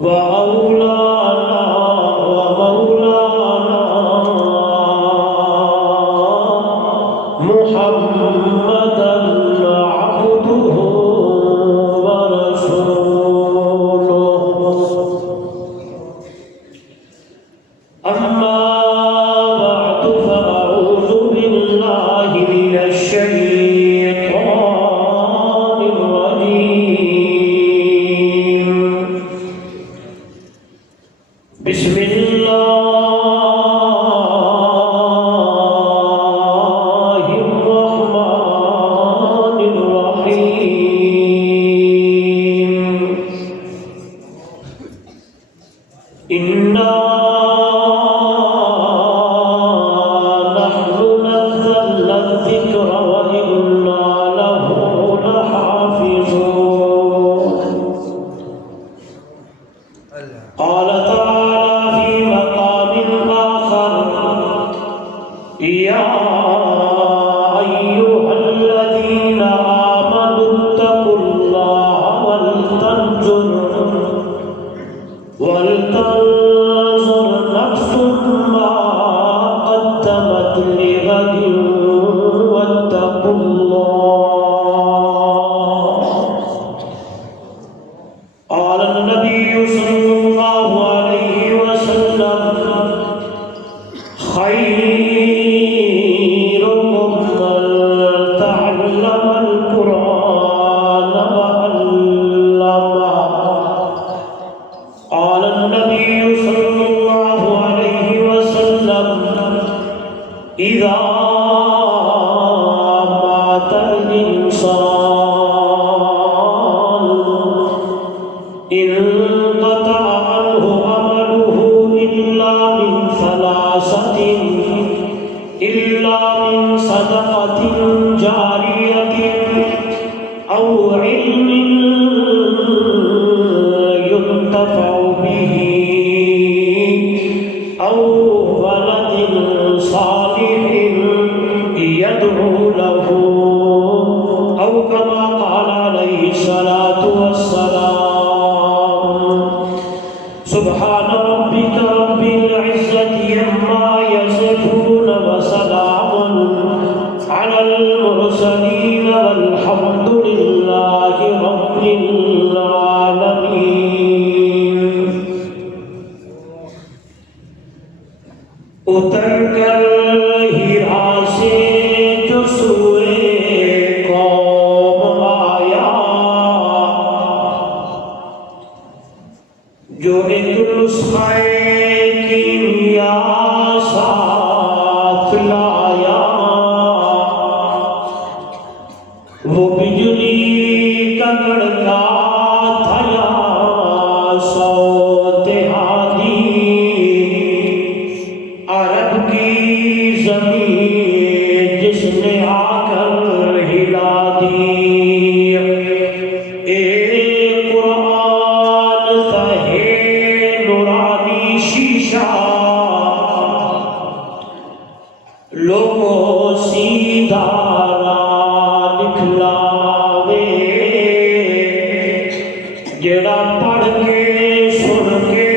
وأولانا ومولانا محمدا عبده ورسوله أما بعد فأعوذ بالله من الشيطان الرجيم بسم الله الرحمن الرحيم إنا نحن نزلنا الذكر وإنا له لحافظون قال تعالى في مقام آخر يا أيها الذين آمنوا اتقوا الله ولتنظر نفس ما قدمت لغد واتقوا الله قال النبي صلى الله عليه وسلم خيركم من تعلم القرآن وعلمه قال النبي صلى الله عليه وسلم إذا مات الإنسان انقطع عنه عمله إلا من صدقة جارية أو علم ينتفع به أو ولد صالح يدعو له أو كما قال عليه الصلاة والسلام سبحان ربك رب العزة عما يصفون وسلام على المرسلين والحمد لله رب العالمين اتر کر ہیرا سے جو سوئے قوم آیا جو ایک نسخہ کیمیا ساتھ لایا وہ بجلی کا کڑکا تھا یا صوت ہادی عرب کی زمین جس نے آ کر ہلا دی اے قرآن تہے نورانی شیشہ لوگوں سیدھا نکلاوے جڑا پڑھ کے سن کے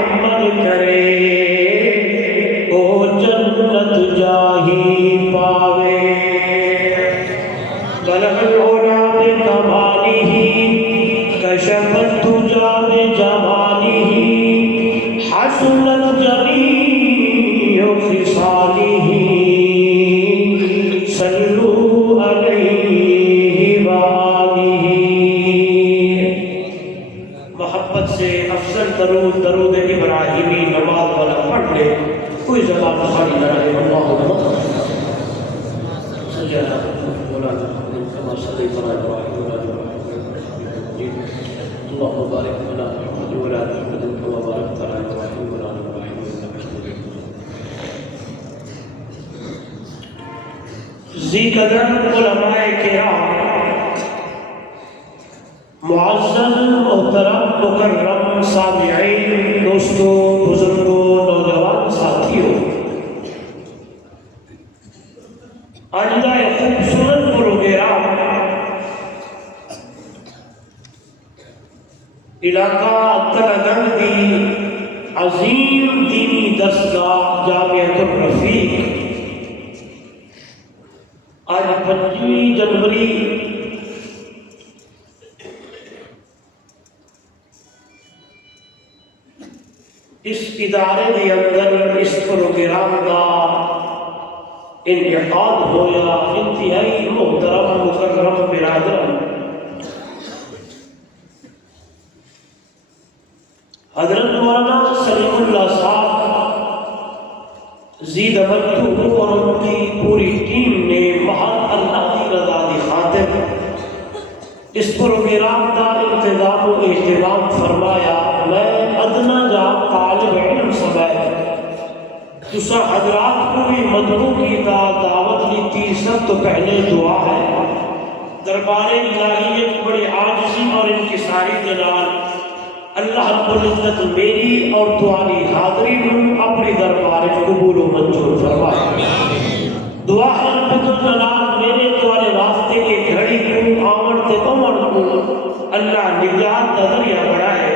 عمل کرے او جنت جاہی پاوے بلغ العلا بکمالہ کشف الدجا بجمالہ حسنت جمیع خصالہ صلوا علیہ وآلہ محبت سے افضل درود ابراہیمی نماز والا پڑھ لے کوئی زبان خالی نہ رہے اللہ سجدہ مولانا کما صلی علی ابراہیم اللهم بارك لنا محمد وعلى ال محمد كما باركت على ابراهيم وعلى ال ابراهيم انك حميد مجيد ذی قدر علماء کرام معزز محترم مکرم سامعین دوستوں بزرگوں نوجوان ساتھیوں آج کا خوبصورت پروگرام علاقہ تلگنگ دی عظیم دینی درسگاہ جامعۃ الرفیق آج 25 جنوری اس ادارے کے اندر اس پروگرام کا انعقاد ہویا. انتہائی محترم مکرم برادران، حضرت مولانا سلیم اللہ صاحب زید مجدہ اور ان کی پوری ٹیم نے محض اللہ کی رضا کی خاطر اس پروگرام کا انتظام و اہتمام فرمایا. میں ادنا جا طالب علم سمیت تسا حضرات کو بھی مدعو کی دعوت لیتی. سب تو پہلے دعا ہے دربار الہیت بڑے عاجزی اور انکساری کے نال اللہ رب العزت میری اور تمہاری حاضری میں اپنی دربار قبول و منظور فرمائے. دعا ہے رب الجلال میرے تمہارے واسطے ایک گھڑی کو آمن تے امن کو اللہ نجات کا ذریعہ بڑھائے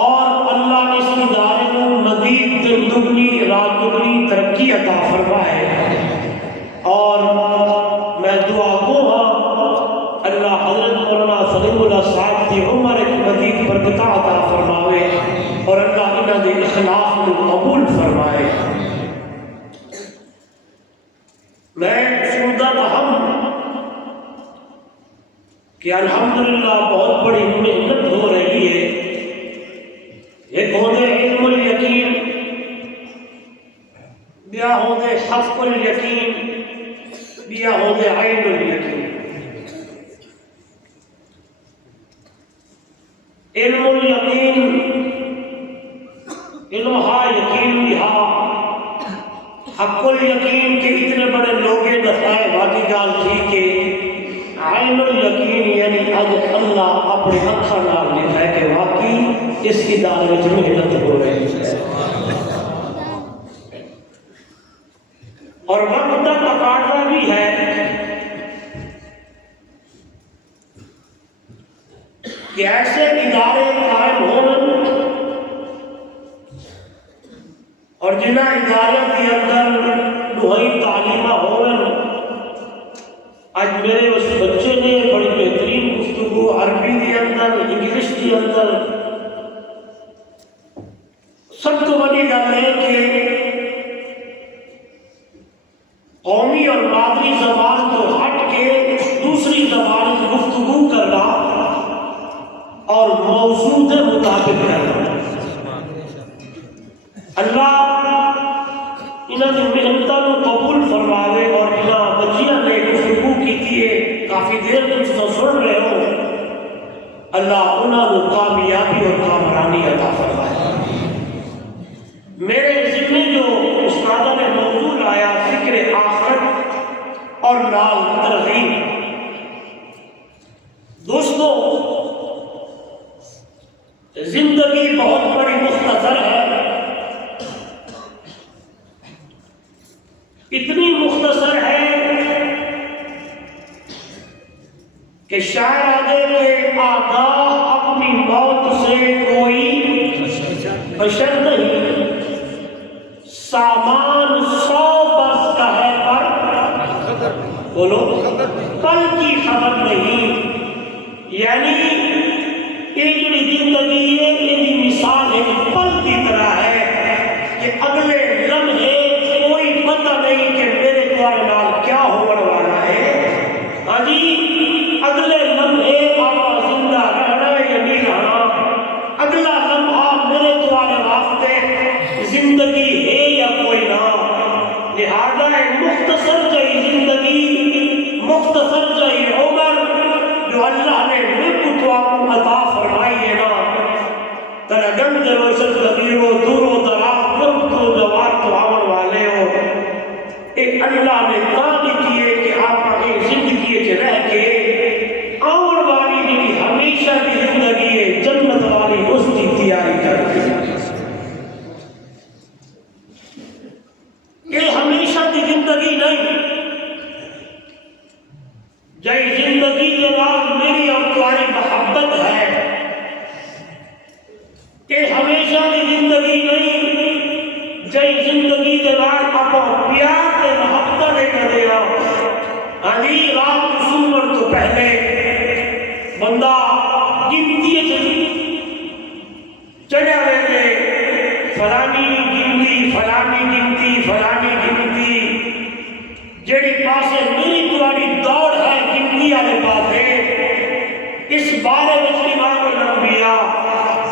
اور اللہ اس ادارے کو مزید دن دگنی رات دگنی ترقی عطا فرمائے. اور میں دعا گو ہاں اللہ حضرت مولانا سلیم اللہ صاحب کی عمر کی مزید برکت عطا فرمائے اور اللہ انہاں دے اخلاص کو قبول فرمائے. میں سنتا ہم کہ الحمدللہ بہت بڑی محنت ہو رہی ہے. ایک ہوتے علم الیقین، بیا ہوتے حق الیقین، بیا ہوتے عین الیقین. علم الیقین علم ہا یقین بھی ہا، حق الیقین کے اتنے بڑے لوگے دفائے واقعی گال ٹھیک ہے. عین الیقین یعنی اج اللہ اپنے اکھاں نال لکھا ہے کہ واقعی اس ادارے میں محنت ہو رہی ہے اور وقت کا تقاضا بھی ہے کہ ایسے ادارے قائم ہون اور جنہ ادارے کے اندر نوحی تعلیمہ ہون. آج میرے اس بچے نے بڑی بہترین گفتگو عربی کے اندر انگلش کے اندر. سب تو بڑی گل ہے کہ قومی اور مادری زبان کو ہٹ کے دوسری زبان کی گفتگو کرنا اور موضوع کے مطابق کرنا. اللہ انہوں نے محنتوں کو قبول فرماوے اور انہاں بچیاں نے گفتگو کی ہے کافی دیر تک تو سن رہے ہو. اللہ انہوں کو کامیابی اور کامرانی عطا فرمائے. میرے ذمہ جو استادہ نے موضوع لایا فکر آخرت اور نال ترغیب. دوستو زندگی بہت بڑی مختصر ہے، اتنی مختصر ہے کہ شاعر آگے کے آگاہ اپنی موت سے کوئی بشر نہیں. سامان 100 برس کا ہے پر بولو کل کی خبر نہیں. یعنی یہ جو زندگی ہے یہ مثال ایک پل کی طرح ہے کہ اگلے لمحے کوئی پتہ نہیں کہ میرے دوارے نال کیا ہونے والا ہے. ہاں جی اگلے لمحے آپ زندہ رہنا یا نہیں رہنا، اگلا لمحہ میرے دوارے واسطے زندگی ہے یا کوئی نہ. لہذا مختصر جائی زندگی، مختصر جائی عمر جو اللہ نے بالکل تو آپ کو عطا فرمائی ہے نا. ترگن دے روشن کبیرو دور و دراز قرب تو جواب تو آون والے ہو. ایک اللہ نے کام کیے کہ آپ کی زندگی کے رہ کے آون والی بھی ہمیں پہلے بندہ گنتی چڑھا وے فلانی گنتی جیڑی پاسے میری تمہاری دوڑ ہے گنتی والے پاسے اس بارے میں امام الانبیاء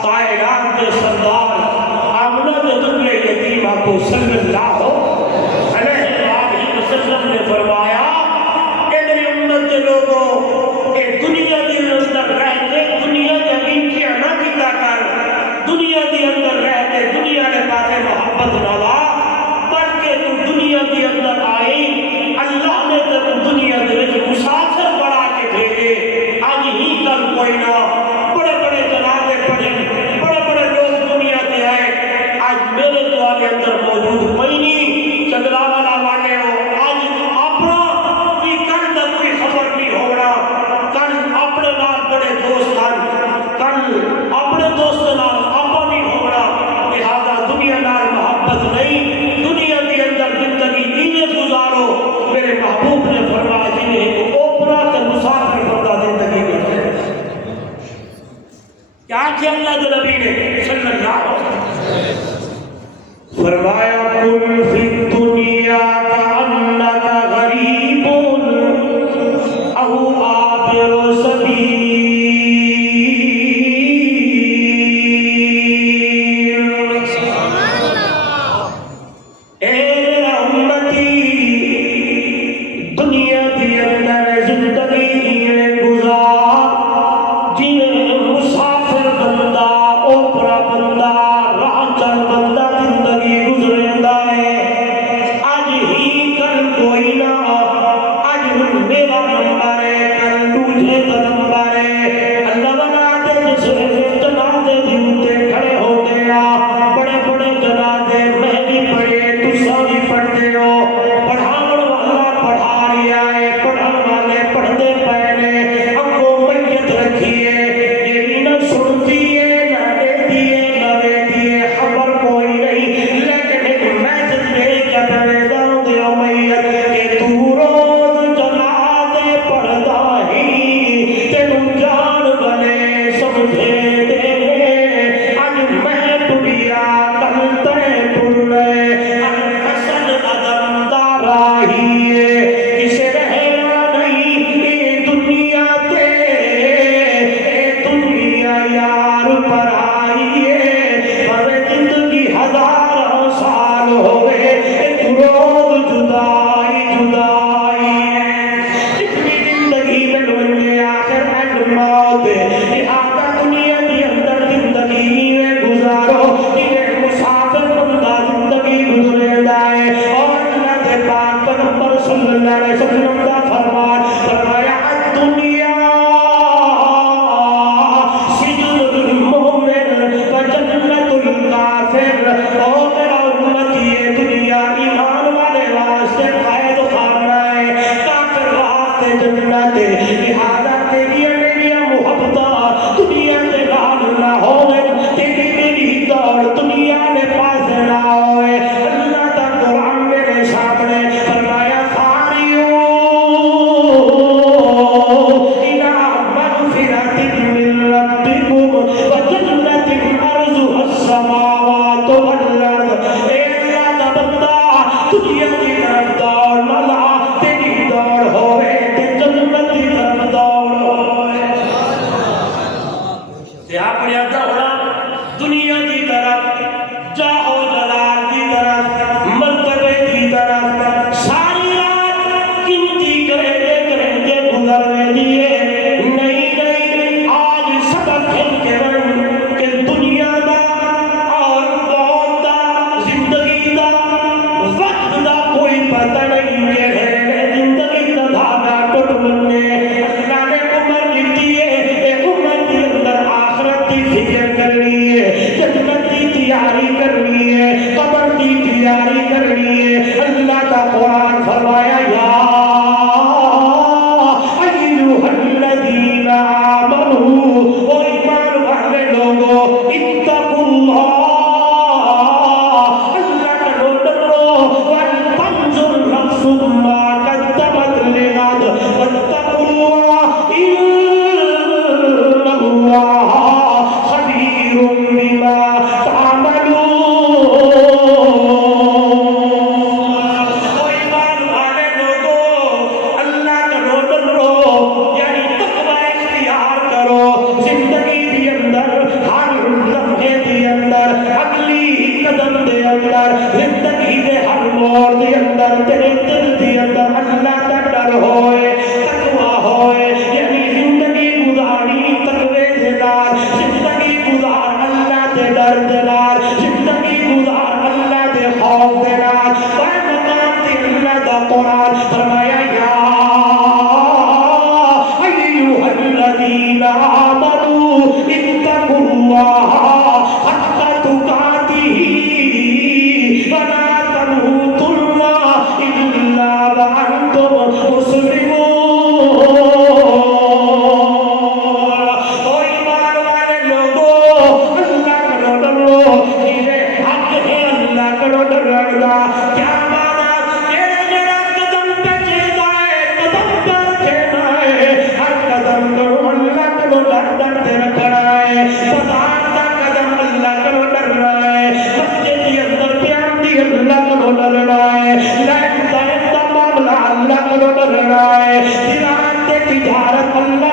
کائنات کے سردار آمنہ کے دنیا یتیمہ کو صلی اللہ علیہ وسلم نے فرمایا کہ میری امت کے لوگوں کہ دنیا کے اندر رہتے دنیا کے انکیاں نہ کیتا کر دنیا کے اندر رہتے دنیا کے پاسے محبت نہ لا بلکہ تو دنیا کے اندر آئی اللہ نے تم دنیا کے مسافر بڑھا کے بھیجے آج ہی کل کوئی نہ بڑے بڑے جنازے پڑے بڑے بڑے لوگ دنیا کے آئے آج میرے دوارے اندر موجود کوئی نہیں چندرا والا والے ہو آج اپنا بھی کل تک کوئی خبر نہیں ہونا کل اپنے نال بڑے دوست کل اپنے دوست نال اپنا نہیں ہونا لہذا دنیا نال محبت نہیں دنیا کے اندر زندگی دینے گزارو میرے محبوب نے فرمایا جنہیں اوپرا کے مسافر بندہ زندگی کرتے ہیں کیا کیا اللہ کے نبی نے صلی اللہ علیہ وسلم فرمایا کن فی الدنیا کأنک غریب او عابر سبیل اے امتی دنیا کے اندر زندگی گزار جنہیں مسافر بندہ اوپرا بندہ راہ چل بندہ زندگی گزرتا ہے آج ہی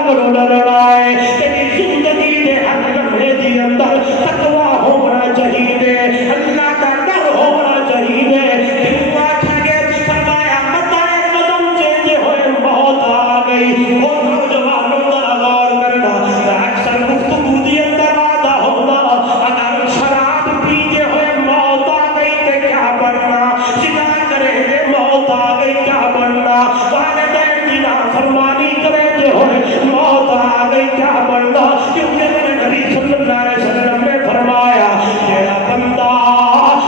کرو ڈرنا ہے تیری زندگی دے ہر لمحے دی اندر تقوی ہونا چاہیے اللہ کا ڈر ہونا چاہیے فرمایا متائے قدم چینج ہوئے موت آ گئی اور نوجوانوں ذرا غور کرنا اکثر گفتگو دی اندر وعدہ ہونا اگر شراب پیتے ہوئے موت آ گئی تو کیا بننا زنا کرے گے موت آ گئی کیا بننا والدین کی نافرمانی کرے ہوئے موت آ گئی کیا بننا کیونکہ میرے نبی صلی اللہ علیہ وسلم نے فرمایا میرا بندہ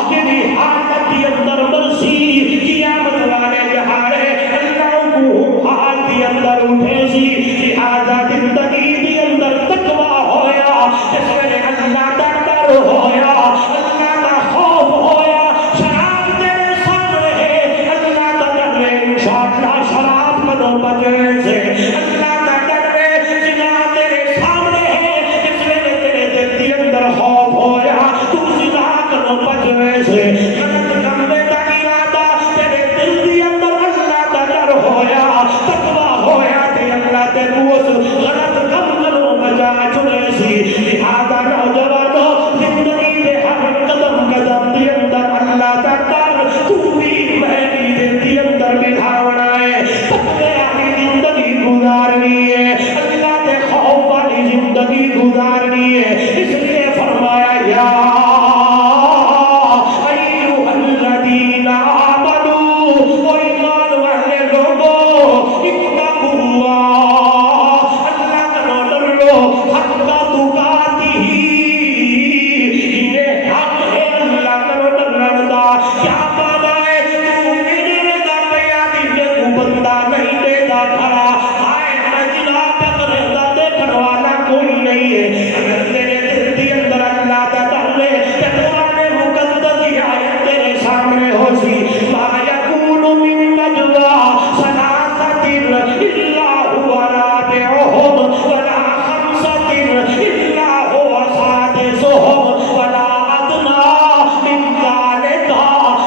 تیری حالت کے اندر مرسی قیامت والے دہاڑے اللہ کو حال کے اندر اٹھے سی لہذا زندگی کے اندر تقوی ہویا جس میں اللہ کا ڈر ہویا اللہ کا خوف ہویا شراب تیرے سامنے ہے اللہ کا ڈر ہے انشاءاللہ شراب کدوں بچے سے اللہ کا ڈر ہے زنا تیرے سامنے ہے جس میں تیرے دل کے اندر خوف ہویا تو زنا کدوں بچے سے غلط کمبے کا ارادہ تیرے دل کے اندر اللہ کا ڈر ہویا تقوی ہویا تے اللہ تے اس غلط کم کدوں بچا چلے سی لہذا نوجوانوں زندگی دے ہر قدم قدم دے اندر اللہ کا ڈر تو بھی مہنگی دل کے اندر بٹھاونا ہے تقوی والی زندگی گزارنی ہے اللہ کے خوف والی زندگی گزارنی ہے اس لیے فرمایا یا ایھا الذین آمنوا او ایمان والے لوگوں اتقوا اللہ اللہ کا ڈرو حق تقاتہ یہ حق ہے اللہ کا ڈرنے دا کیا مانا ہے تو میرے دا پیا دل کو بندہ نہیں دے دا کھڑا ہائے میں جناب پہ کرے دا دیکھنے والا کوئی نہیں ہے اگر تیرے دل کے اندر اللہ کا ڈر ہے تے قرآن مقدس کی آیت تیرے سامنے ہو سی ما یکون من نجوا ثلاثۃ الا هو رابعهم ولا خمسۃ الا هو سادسهم ولا ادنى من ذلك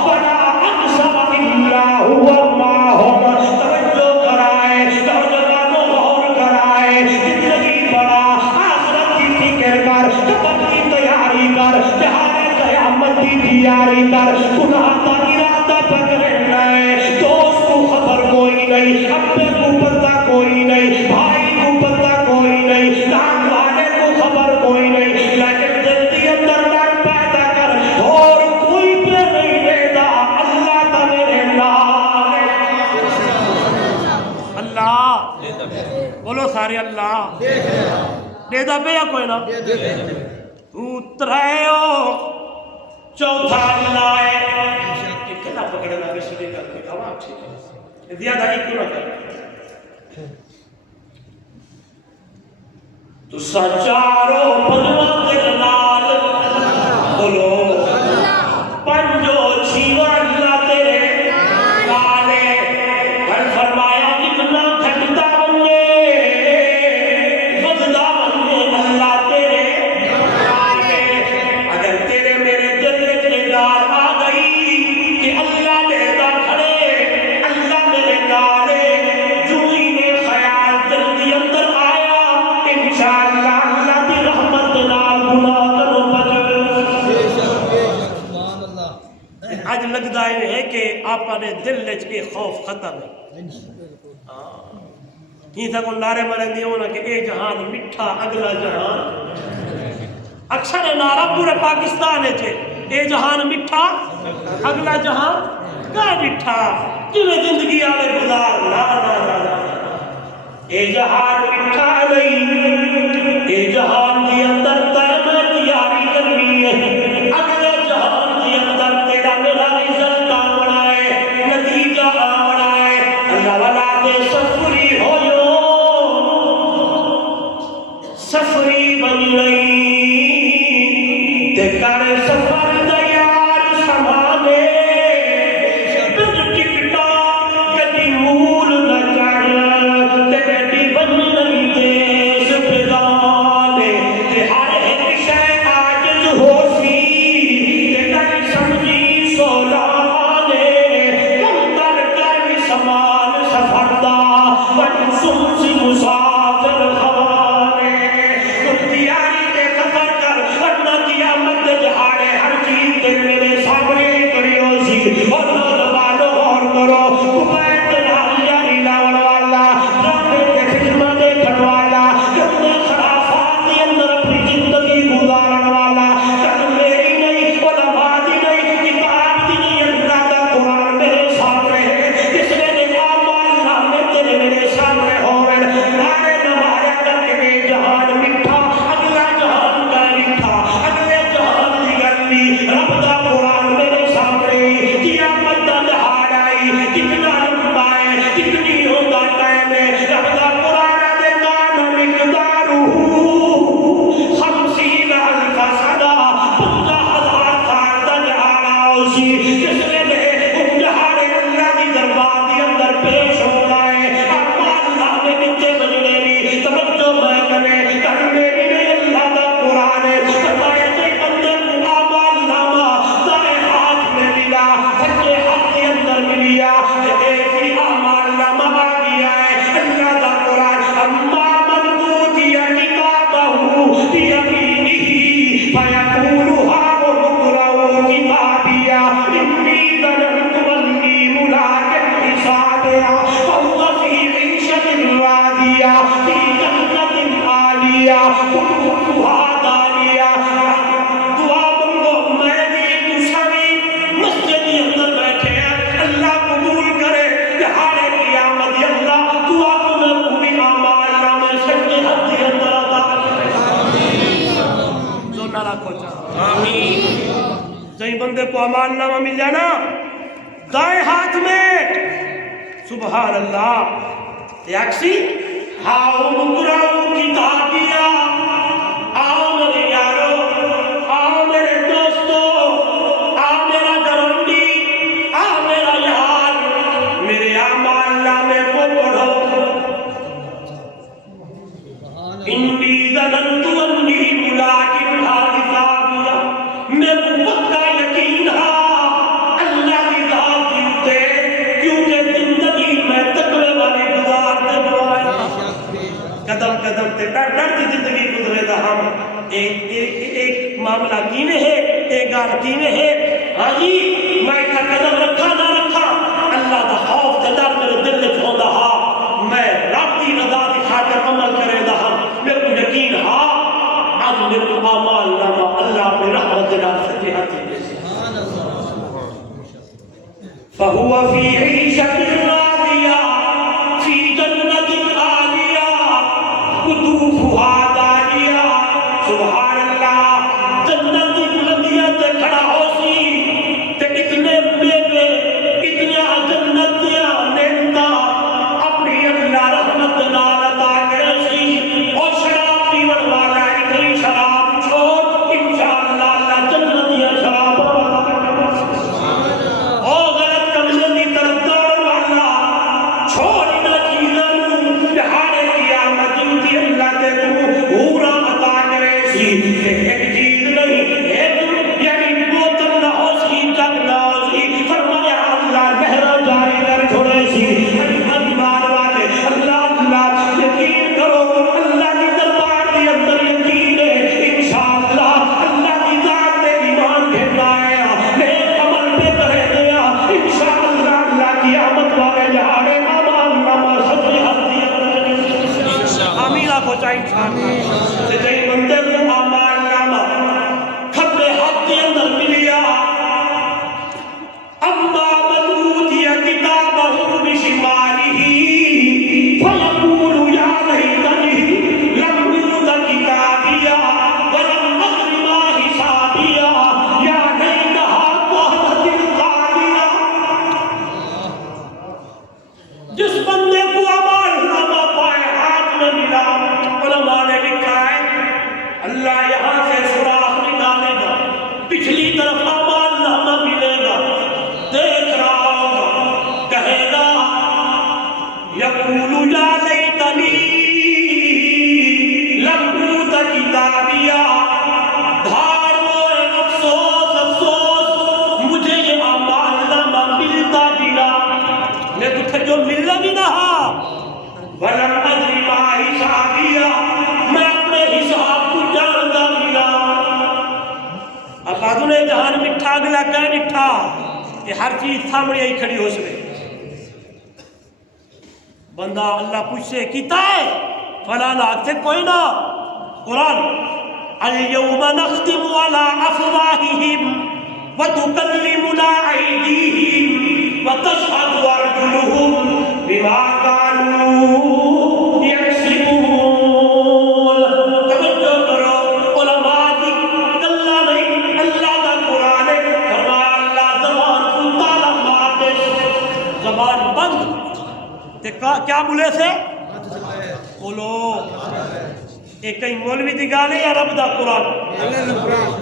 ولا اكثر الا هو معهم توجہ کرائے نوجوانوں غور کرائے زندگی بڑا آخرت کی فکر کر قبر کی تیاری کر جہاں قیامت کی تیاری کر گناہ کا ارادہ پکڑنا ہے دوست کو خبر کوئی نہیں اپنے کو پتہ کوئی نہیں بھائی کو پتہ کوئی نہیں جان والے کو خبر کوئی نہیں لیکن دل کے اندر ڈر پیدا کر اور کوئی پہ نہیں دیتا اللہ کا میرے نام اللہ بولو سارے اللہ دے دا پہ یا کوئی نہ اترائے ہو چوتھا اللہ ہے کتنا پکڑنا بسلی کر کے کھوا اچھی ہے دیا دائی کیوں نہ کر تو سچارو پنجو تیرے نال بولو پنجو چھیوا اللہ تیرے نالے گھر فرمایا کتنا کھٹتا بنگے وزدہ بنگے اللہ تیرے نالے اگر تیرے میرے دل کے نال آ گئی کہ اللہ دے دا کھڑے اللہ میرے نالے جو ہی نے خیال دل کے اندر آیا انشاءاللہ اللہ کی رحمت نال گناہ کرو بچ آج لگتا ہے کہ آپ نے دل لچ کے خوف ختم ہے ہی تھا کو نعرے مرن دیو نا کہ اے جہان مٹھا اگلا جہان اکثر نعرہ پورے پاکستان ہے اے جہان مٹھا اگلا جہان کا مٹھا کیوں زندگی آوے گزار نا نا نا نا اے جہان مٹھا نہیں اے جہان کے اندر تیمہ تیاری کرنی ہے اگلے جہان کے اندر تیرا میرا رزلٹ آوڑا ہے نتیجہ آوڑا ہے اللہ والا دے سفری ہو سفری بن رہی تے کر سفر تیار سمانے بن ٹکٹا کدی مول نہ چڑھ تے کدی بن نہیں دے دالیا دالیا دعا منگو میں بھی تساوی مسجد کے اندر بیٹھے ہیں اللہ قبول کرے دہاڑے قیامت اللہ دعا میں پوری اعمال نامے سچے حد کے اندر عطا کرے جو نہ رکھو چاہ آمین صحیح بندے کو اعمال نامہ مل جانا دائیں ہاتھ میں سبحان اللہ یکسی ہاؤ مکراؤ کتابیا آؤ میرے یارو آؤ میرے دوستو آؤ میرا گرونڈی آؤ میرا یار میرے اعمال نامے کو پڑھو انی ظننت انی ملاق حسابیا میں پکا یقین ہے اللہ کی ذات دیتے کیونکہ زندگی میں تقوی والی گزارتے بلائے قدم قدم تے ڈرتی زندگی گزرے دا ہم ایک معاملہ کینے ہے ایک گال کینے ہے ہاں جی میں ایک قدم رکھا نہ رکھا اللہ دا خوف تے ڈر میرے دل میں چھوڑا ہاں میں رب کی رضا دی خاطر عمل کرے دا ہم میرے کو یقین ہاں آج میرے کو اعمال نامہ اللہ اپنے رحمت دے نال سچے ہاتھ دے فہو فی عیشۃ راضیہ فی جنت عالیہ قطوفہا دانیہ سبحان اللہ جنت کی بلندیاں تے کھڑا ہو سی تے اتنے میوے اتنے جنتیاں نعمتاں اپنی اللہ رحمت نال عطا کرے سی اور شراب پیون والا اتنی شراب چھوڑ انشاءاللہ اللہ جنتیاں شراب عطا کرے اور غلط قبضے کی طرف دوڑ والا چھوڑ ان چیزوں دہاڑے قیامت کی اللہ تے کو پورا عطا کرے سی ایک چیز نہیں ایک یعنی بوتل نہ ہو سی جگ نہ ہو سی فرمایا اللہ نہر جاری کر چھوڑے سی ایمان والے اللہ اللہ یقین کرو اللہ کی دربار کے اندر یقین ہے انشاءاللہ اللہ کی ذات میں ایمان بھیجنا ہے نیک عمل پہ کرے دیا انشاءاللہ اللہ کی آمد والے جہاڑے اعمال نامہ سچے حد دیا آمین آخو چاہیے انشاءاللہ سچے بندے کو اعمال نامہ کھبے ہاتھ کے اندر ملیا اما من اوتی کتابہ بشمالہ فیقول یا لیتنی لم اوت کتابیا ولم ادر ما حسابیا یا لیتہا کانت القاضیہ جس بندے کو اعمال نامہ پائے ہاتھ میں ملا علماء نے لکھا ہے اللہ یہاں سے سوراخ نکالے گا پچھلی طرف اعمال نامہ ملے گا دیکھ رہا ہوگا کہے گا یقول یا لیتنی لم اوت کتابیا دھار ہوئے افسوس افسوس مجھے یہ اعمال نامہ ملتا بھی نہ میں تجھے جو ملنا بھی نہ ولم ادری ما حسابیا میں اپنے حساب کو جانتا بھی نہ اب آدھو نے جہان مٹھا اگلا کہہ مٹھا کہ ہر چیز سامنے ہی کھڑی ہو سکے بندہ اللہ پوچھ سے کیتا ہے فلا لاکھ سے کوئی نہ قرآن اليوم نختم على افواہہم وتکلمنا ایدیہم وتشہد ارجلہم بما كانوا یکسبون توجہ کرو علماء کی اللہ نہیں اللہ کا قرآن ہے فرمایا اللہ زبان کو تالا مار دے زبان بند تے کیا بولے سے بولو ایک کہیں مولوی دی گالے یا رب دا قرآن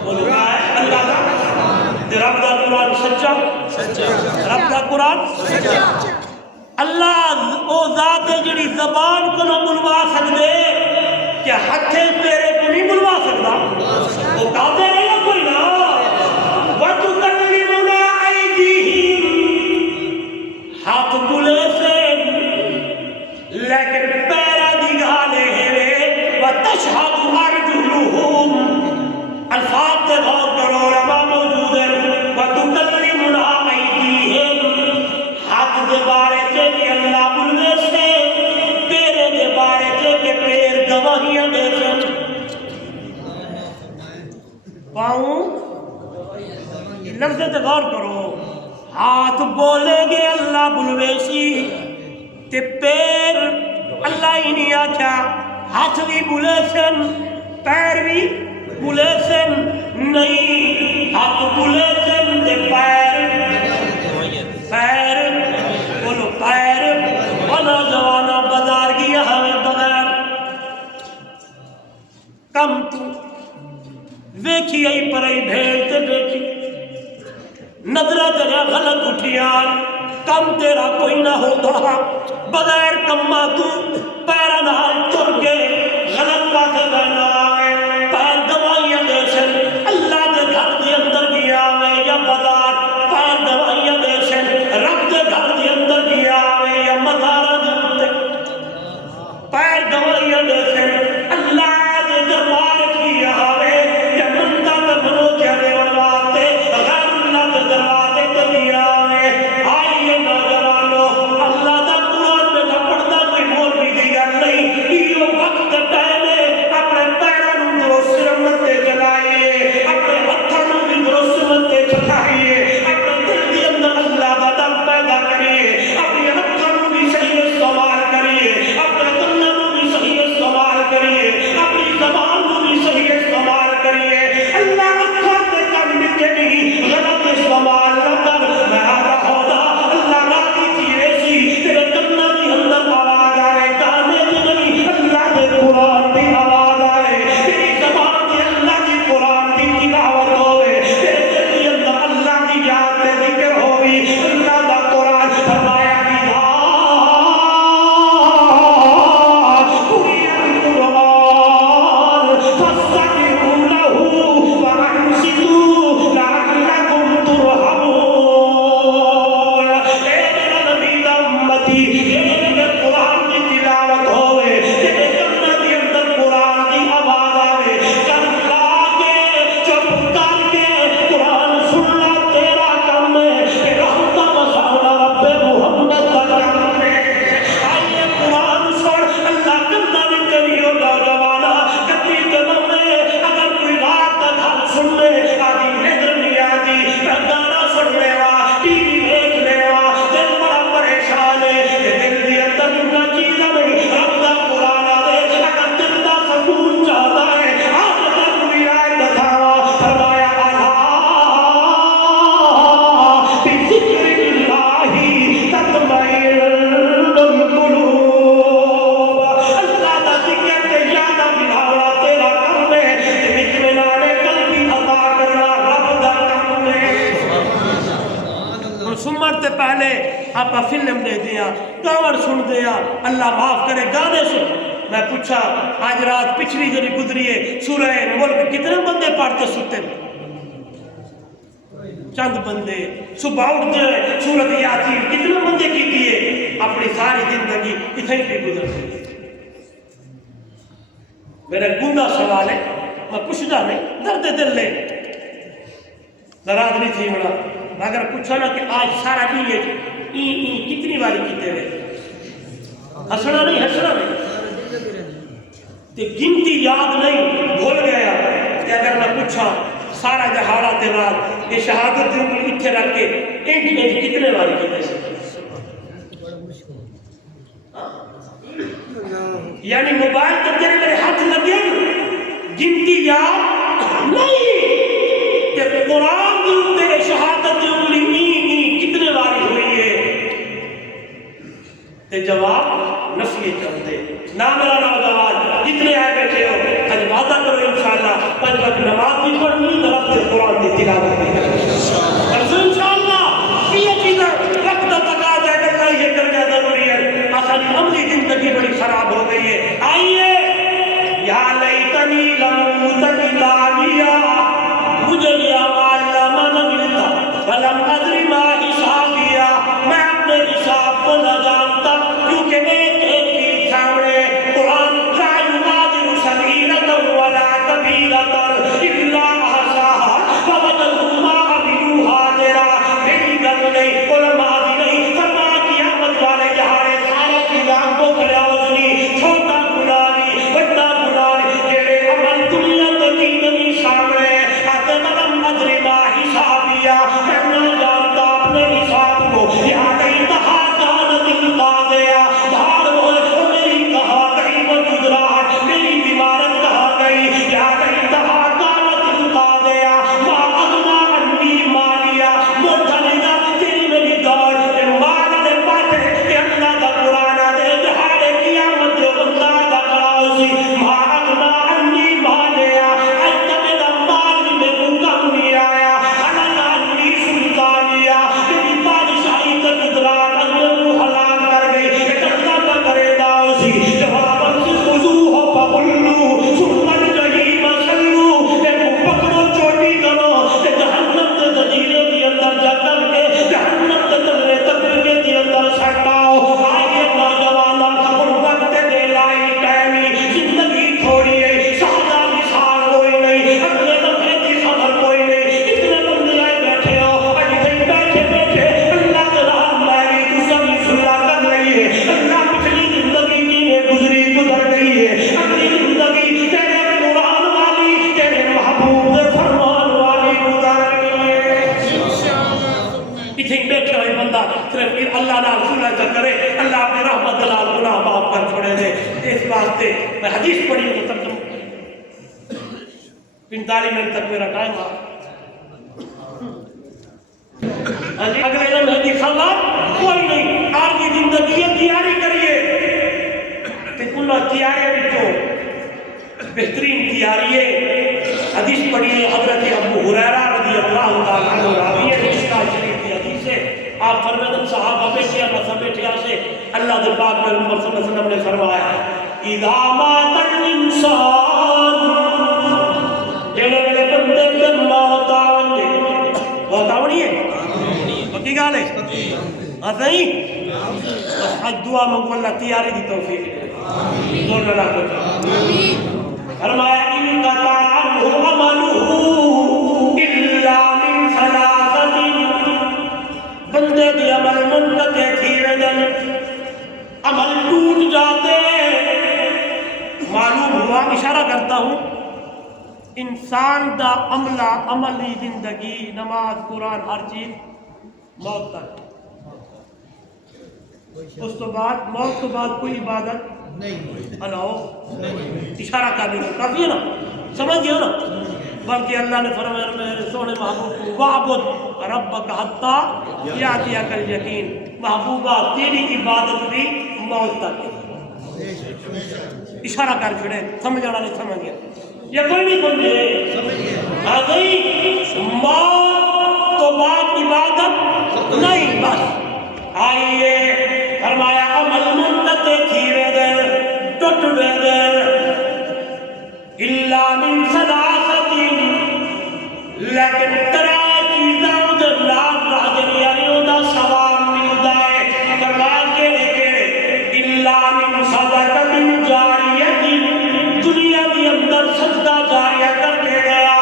بولو کیا ہے اللہ دا رب دا قرآن سچا رب دا قرآن اللہ او ذات ہے جڑی زبان کو نہ بلوا سکتے کہ ہتھے تیرے کو نہیں بلوا سکتا وہ کہتے ہیں یا کوئی نہ وَتُكَلِّمُنَا أَيْدِيهِمْ ہاتھ بلے سے لیکن پیرا دگھانے ہیں وَتَشْهَدُ أَرْجُلُهُمْ الفاظ سے غور کرو علماء موجود ہیں وَتُكَلِّمُنَا أَيْدِيهِمْ ہاتھ دے بارے سے کہ اللہ بلے سے پیرے دے بارے سے کہ پیر گواہیاں دے سے پاؤں لفظ تے غور کرو، ہاتھ بولے گے اللہ بلویسی تے پیر اللہ ہی نہیں آچا، ہاتھ بھی بلے سن پیر بھی بلے سن نہیں، ہاتھ بلے سن تے پیر بولو پیر بنا جوانا بازار گیا ہمیں بغیر کم تو ویکھی آئی پرائی بھیڑ تے بیٹی نظرہ تیرا غلط اٹھیاں کم تیرا کوئی نہ ہوتا بغیر کمہ تو پیرا نال تر کے غلط پاسے بہنا آئے پیر دوائیاں دے سن اللہ دے گھر دے اندر گیا آئے یا بازار پیر دوائیاں دے سن رب دے گھر دے اندر گیا آئے یا مزارہ دے اندر پیر دوائیاں دے سن اللہ دے دربار کیا آئے یا منتا دے منو جانے والواتے غیر اللہ دے دروازے کبھی آئے آئیے نوجوانو اللہ دا قرآن میں نہ پڑھتا کوئی مولوی دی گل نہیں یہ وقت پہلے اپنے پیروں درست رمتے چلائیے اپنے ہتھوں بھی درست رمتے چلائیے اپنے دل کے اندر اللہ کا ڈر پیدا کریے اپنی ہتھوں بھی صحیح استعمال کریے اپنے کانوں بھی صحیح استعمال کریے اپنی زبان بھی صحیح استعمال کریے اللہ ہتھوں سے کم نکے نہیں غلط استعمال نہ کر میں آدھا ہودا اللہ راتی تھی ایسی تیرے کانوں کے اندر آواز آئے کانے کی نہیں اللہ کے قرآن کی آواز آئے تیری زبان کے اللہ کی قرآن کی تلاوت ہوئے تیرے دل کے اندر اللہ کی یاد میں ذکر ہوئی اللہ کا قرآن فرمایا کہ قُرِئَ الْقُرْآنُ فَاسْتَمِعُوا لَهُ وَأَنصِتُوا لَعَلَّكُمْ تُرْحَمُونَ اے میرا نبی دا امتی اے میرے قرآن کی تلاوت ہوئے تیرے کانوں کے اندر قرآن کی آواز آئے کر لا کے چپ کر کے قرآن سننا تیرا کام ہے کہ رحمتہ مسانا رب محمد کا کام ہے آئیے قرآن سن اللہ کانوں میں کریو نوجوانا کبھی جنم میں اگر کوئی رات کا گھر سن لے آدھی نظر نہیں آتی میں گانا سن لے وا ٹی وی دیکھ لے وا دل بڑا پریشان ہے کہ دل کے اندر انہاں چیزاں نہیں رب کا قرآن آدھے اگر دل کا سکون چاہتا ہے آپ تک کوئی آئے دکھاوا فرمایا بذکر اللہ تطمئن القلوب اللہ کا ذکر کے یاد دلاونا تیرا کام ہے اطمینان قلبی عطا کرنا رب دا کام ہے سمر تے پہلے آپ فلم دے دیا گاور سن دیا اللہ معاف کرے گانے سن میں پوچھا آج رات پچھلی جڑی گزری ہے سورہ ملک کتنے بندے پڑھتے ستے چند بندے صبح اٹھتے سورت یاسین کتنے بندے کی کیے اپنی ساری زندگی اتنی بھی گزرتی میرا گندا سوال ہے میں پوچھتا نہیں درد دل لے ناراض نہیں تھی ہونا اگر پوچھا نا کہ آج سارا دن یہ کتنی باری کیتے ہوئے ہسنا نہیں تے گنتی یاد نہیں بھول گیا کہ اگر میں پوچھا سارا جہاڑا تے رات یہ شہادت دے اوپر اتھے رکھ کے ایک کتنے باری کیتے سے یعنی موبائل تے تیرے میرے ہاتھ لگے گنتی یاد نہیں کہ قرآن دے اوپر شہادت دے اوپر کتنے باری ہوئی ہے تے جواب نفی چلتے نہ میرا نوجوان جتنے آئے بیٹھے ہو آج وعدہ کرو انشاءاللہ 5 وقت نماز بھی پڑھنی طرف سے قرآن کی تلاوت بھی کرنی انشاءاللہ یہ چیزیں وقت تقاضا کرنا یہ کرنا ضروری ہے اصل عملی زندگی بڑی خراب ہو گئی ہے آئیے یا لیتنی لم اوت کتابیا مجھے یہ معلومہ نہ ملتا ولم ادری ما حسابیا میں اپنے حساب کو نہ جانتا کیونکہ ایک چیز سامنے قرآن لا یغادر صغیرۃ ولا کبیرۃ الا احصاها فوجدوا ما عملوا حاضرا میری گل نہیں علماء دی نہیں فرمایا قیامت والے جہاں سارے چیزاں کو کھڑا ہوئی چھوٹا گناہ نہیں بڑا گناہ نہیں جڑے عمل دنیا تے کی نہیں سامنے میں حدیث پڑھی تو ترجمہ 45 منٹ تک میرا ٹائم آ اگلے لمحے کی خبر کوئی نہیں. آپ کی زندگی تیاری کریے کہ کل تیاری بچوں بہترین تیاری ہے. حدیث پڑھیے حضرت ابو ہریرہ رضی اللہ تعالیٰ عنہ راوی ہے مشکاۃ شریف کی حدیث ہے. آپ فرماتے صحابہ بیٹھے بس بیٹھے سے اللہ کے پاک پیغمبر صلی اللہ علیہ وسلم نے فرمایا اذا مات الانسان جڑے میرے بندے تے موت آوے موت آونی ہے پکی گل ہے ہاں صحیح بس حج دعا منگو اللہ تیاری دی توفیق دے بول رہا آمین. فرمایا ان قطع عنہ عملہ الا من ثلاثۃ بندے دی عمل منقطع تھی ویندن عمل ٹوٹ جاتے. معلوم ہوا اشارہ کرتا ہوں انسان دا عملہ عملی زندگی نماز قرآن ہر چیز موت تک. اس تو بعد موت تو بعد کوئی عبادت نہیں اشارہ کرنے کو کافی ہے نا سمجھ گیا نا. بلکہ اللہ نے فرمایا میرے سونے محبوب کو وعبد ربک حتی یاتیک الیقین محبوبہ تیری عبادت بھی موت تک اشارہ کر چھڑے سمجھ آنا نہیں سمجھ گیا یہ کوئی نہیں سمجھے آ گئی موت تو بعد عبادت نہیں بس آئیے فرمایا عمل منقطع تھی ویدے ٹوٹ ویدے الا من ثلاثۃ لیکن ترا چیزاں دے نال راجے یارو دا ثواب ملدا ہے. فرمایا کہ الا من صدقۃ جاریہ دنیا کے اندر صدقہ جاریہ کر کے گیا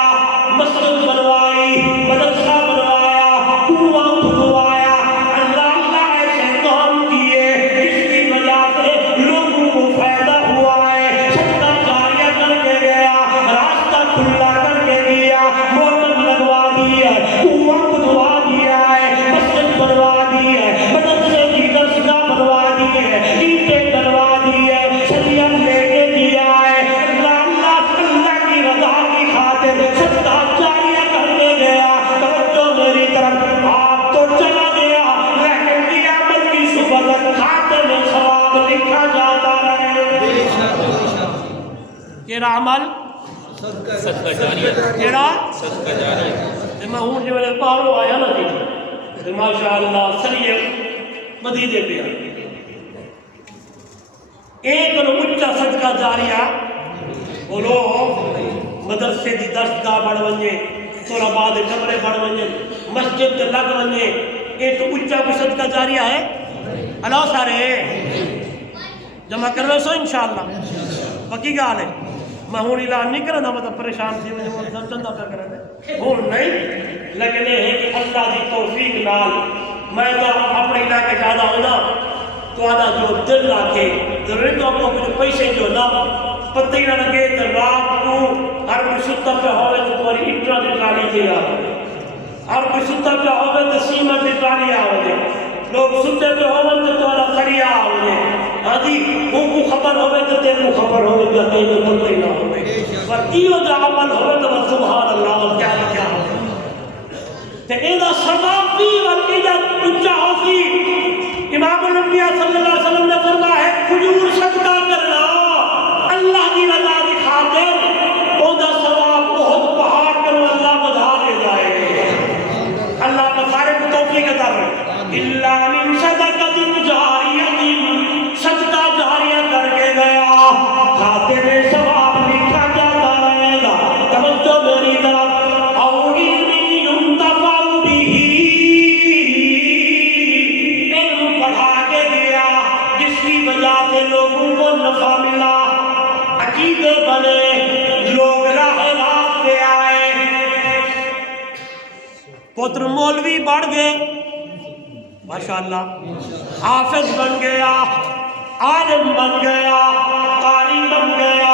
مسجد بنوائی مدرسہ بنوایا کنواں کھلوایا اللہ اللہ ایسے کام کیے جس کی وجہ سے لوگوں کو فائدہ ہوا ہے. صدقہ جاریہ کر کے گیا راستہ کھلا کر کے گیا موٹر لگوا دی ہے کنواں کھلوا دیا ہے مسجد بنوا دی ہے مدرسے کی درسگاہ بنوا دی ہے اینٹیں ڈلوا دی ہے صدیاں لے کے دیا ہے. اللہ اللہ اللہ کی رضا کی خاطر صدقہ جاریہ کر کے گیا. توجہ میری طرف آپ تو چلا گیا لیکن قیامت کی صبح کھاتے میں ثواب لکھا جاتا رہے. تیرا عمل صدقہ جاریہ تیرا صدقہ جاریہ میں ہوں جو میرے باہروں آیا نا جی ماشاءاللہ سریع مدیدے پہ ایک اچھا صدقہ جاریہ بولو مدرسے دی درسگاہ بڑھ ونجے طلباء دے کمرے بڑھ ونجے مسجد تے لگ ونجے ایک اچھا کوئی صدقہ جاریہ ہے اللہ سارے جمع کرنا سو انشاءاللہ پکی گال ہے. میں ہوں اعلان نہیں کرنا مطلب پریشان تھی مجھے وہ چندہ پہ کرنا ہوں نہیں لیکن یہ ہے کہ اللہ دی توفیق نال میں تو اپنے علاقے زیادہ ہونا تو آدھا جو دل رکھے ضروری تو آپ کو کچھ پیسے جو نہ پتہ ہی نہ لگے تو رات کو ہر کوئی ستا پہ ہوئے تو تمہاری اٹرا دی ٹرالی دے آئے ہر کوئی ستا پہ ہوئے تو سیمنٹ دی ٹرالی آئے لوگ ستے پہ ہوئے تو تمہارا کھڑیا آئے آدھی وہ کو خبر ہوئے تو تیرے کو خبر ہوئے تو تیرے کو پتہ ہی نہ ہوئے پر ایو جو عمل ہوئے تو بس سبحان اللہ اور کیا کیا ہوئے تو ایدہ ثواب بھی اور ایدہ اچھا ہوئی. امام الانبیاء صلی اللہ علیہ وسلم نے فرمایا ہے کھجور صدقہ کرنا اللہ کی رضا کی خاطر اودا ثواب بہت پہاڑ کرو اللہ بڑھا دے جائے. اللہ کا سارے کو توفیق عطا فرمائے. الا من صدقۃ جاریہ صدقہ جاریہ کر کے گیا کھاتے میں ثواب لکھا جاتا رہے گا. توجہ میری طرف اور علم ينتفع به علم پڑھا کے دیا جس کی وجہ سے لوگوں کو نفع ملا عقیدے بنے لوگ راہ راست پہ آئے پتر مولوی بڑھ گئے ماشاءاللہ حافظ بن گیا عالم بن گیا قاری بن گیا.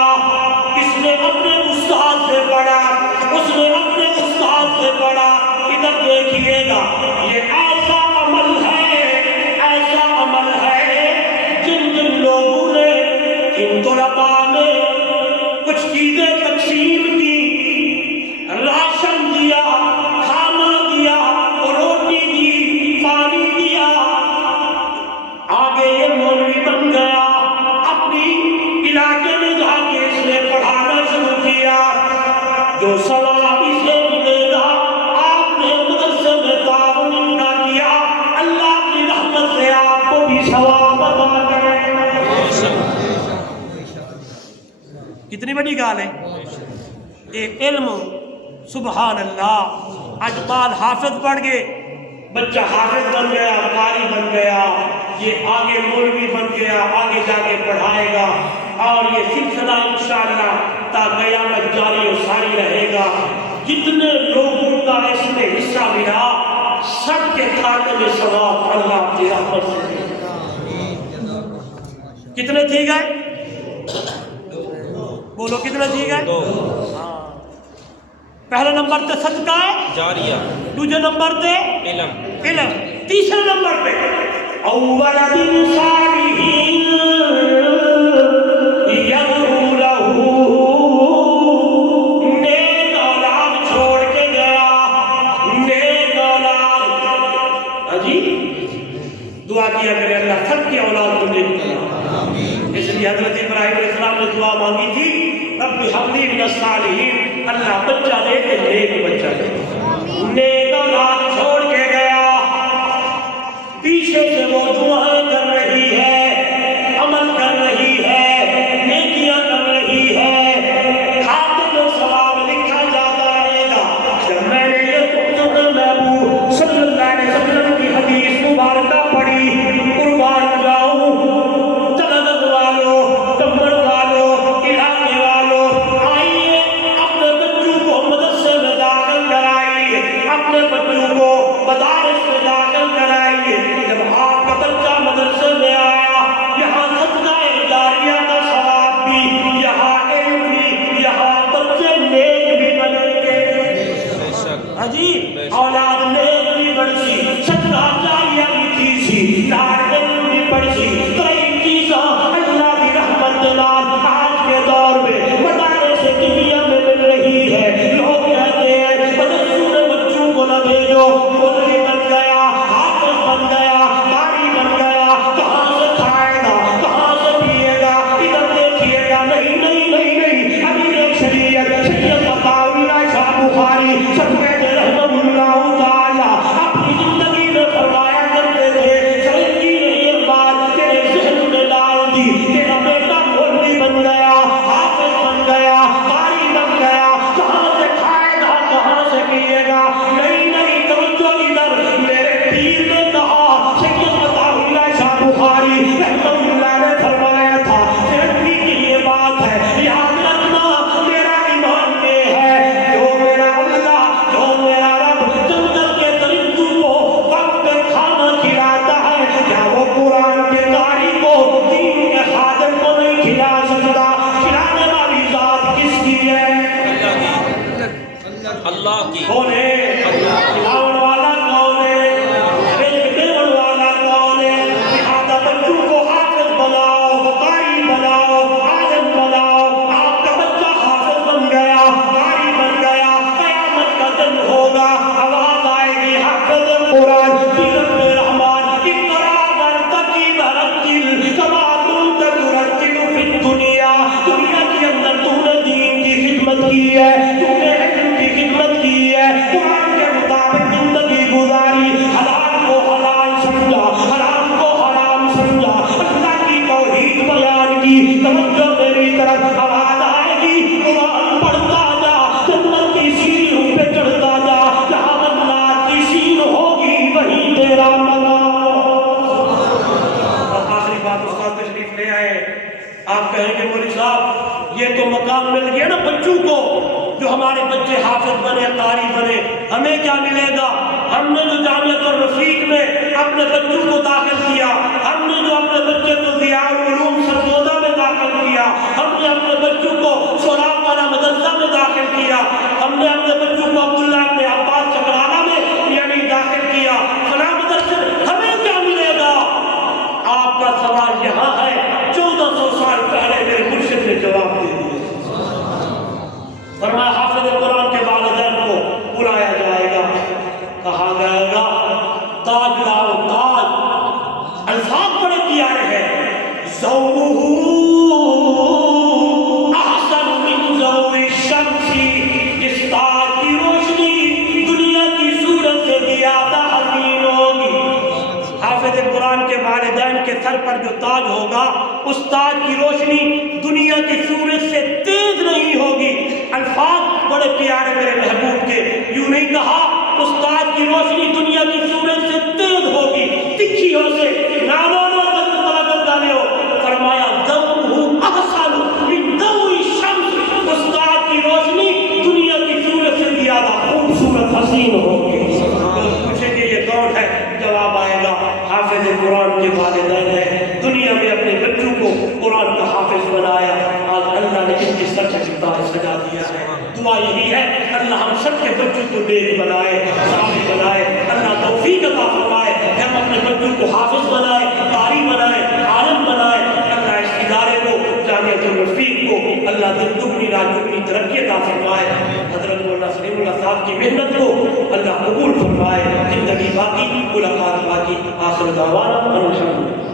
اس نے اپنے استاد سے پڑھا اس نے اپنے استاد سے پڑھا. ادھر دیکھیے گا یہ ایسا عمل ہے جن جن لوگوں نے ان طلباء میں چیزیں تقسیم کی، راشن دیا، کھانا دیا، روٹی دی، پانی دیا، آگے یہ مولوی بن گیا، اپنی علاقے میں جا کے اس نے پڑھانا شروع کیا، جو ثواب اسے ملے گا آپ نے مدرسے میں تعاون کا کیا، اللہ کی رحمت سے آپ کو بھی ثواب عطا کرے۔ کتنی بڑی گال ہے ایک علم، سبحان اللہ۔ آج بال حافظ پڑھ گئے، بچہ حافظ بن گیا، قاری بن گیا، یہ آگے مولوی بن گیا، آگے جا کے پڑھائے گا، اور یہ سلسلہ انشاءاللہ تا قیامت جاری و ساری رہے گا۔ جتنے لوگوں کا اس میں حصہ ملا، سب کے کھاتے میں ثواب اللہ کی رحمت سے۔ کتنے تھی گئے؟ بولو کتنے تھی گئے؟ پہلا نمبر تے صدقہ جاریہ، دوسرے نمبر تے علم، تیسرے نمبر پہ اول دن صالحین یدعو لہ، نیک اولاد چھوڑ کے گیا، نیک اولاد۔ جی دعا کیا کرے اللہ سب کی اولاد کو نیک بنا، اس لیے حضرت ابراہیم علیہ السلام نے دعا مانگی تھی رب حب لی من الصالحین، اللہ بچہ دے کہ نیک بچہ دے۔ نیک اولاد چھوڑ کے گیا، پیچھے سے وہ دعائیں کر رہی ہے، عمل کر رہی ہے، نیکیاں کر رہی ہے، کھاتے میں ثواب لکھا جاتا رہے گا۔ جب میں نے یہ محبوب صلی اللہ علیہ وسلم کی حدیث مبارکہ پڑھی، قربان جاؤں مدارس میں داخل کرائیے۔ جب آپ کا بچہ مدرسے میں آیا، یہاں صدقہ جاریہ کا ثواب بھی، یہاں علم بھی، یہاں بچے نیک بھی بنیں گے۔ عجیب اولاد نیک بھی بڑھی، صدقہ جاریہ بھی کی سی، دار علم بھی پڑھی، کئی چیزاں اللہ کی رحمت نال آج کے دور میں مدارس دنیا میں مل رہی ہے۔ لوگ کہتے ہیں مدرسوں میں بچوں کو نہ بھیجو، آپ کہیں گے مولوی صاحب یہ تو مقام مل گیا نا بچوں کو، جو ہمارے بچے حافظ بنے، قاری بنے، ہمیں کیا ملے گا؟ ہم نے جو جامعۃ الرفیق میں اپنے بچوں کو داخل کیا، ہم نے جو اپنے بچے کو ضیاء العلوم سرگودا میں داخل کیا، ہم نے اپنے بچوں کو سوراخ والا مدرسہ میں داخل کیا، ہم نے اپنے بچوں کو عبداللہ ابن عباس چکرانہ میں یعنی داخل کیا، فلاں مدرسے، ہمیں کیا ملے گا؟ آپ کا سوال یہاں ہے، 1400 سال پہلے میرے مرشد نے جواب دے دیا۔ پیارے میرے محبوب کے یوں نہیں کہا استاد کی روشنی دنیا کی سورج سے تیز ہوگی، تکھی ہو سے نامونو ڈالے ہو، فرمایا ضوءہ احسن من ضوء الشمس، استاد کی روشنی دنیا کی سورج سے زیادہ خوبصورت حسین ہوگی۔ پوچھیں گے یہ کون ہے؟ جواب آئے گا حافظ قرآن کے والدین ہیں، دنیا میں اپنے بچوں کو قرآن کا حافظ بنایا، آج اللہ نے ان کی سر کا ستارہ سجا دیا ہے۔ دعا یہی ہے اللہ ہم سب کے بچوں کو نیک بنائے، صالح بنائے، اللہ توفیق عطا فرمائے کہ ہم اپنے بچوں کو حافظ بنائے، قاری بنائے، عالم بنائے۔ اللہ اس ادارے کو، جامعۃ الرفیق کو اللہ دن دگنی رات چگنی ترقی عطا فرمائے۔ حضرت مولانا سلیم اللہ صاحب کی محنت کو اللہ قبول فرمائے۔ زندگی باقی، ملاقات باقی۔ آخر دعوانا الحمدللہ۔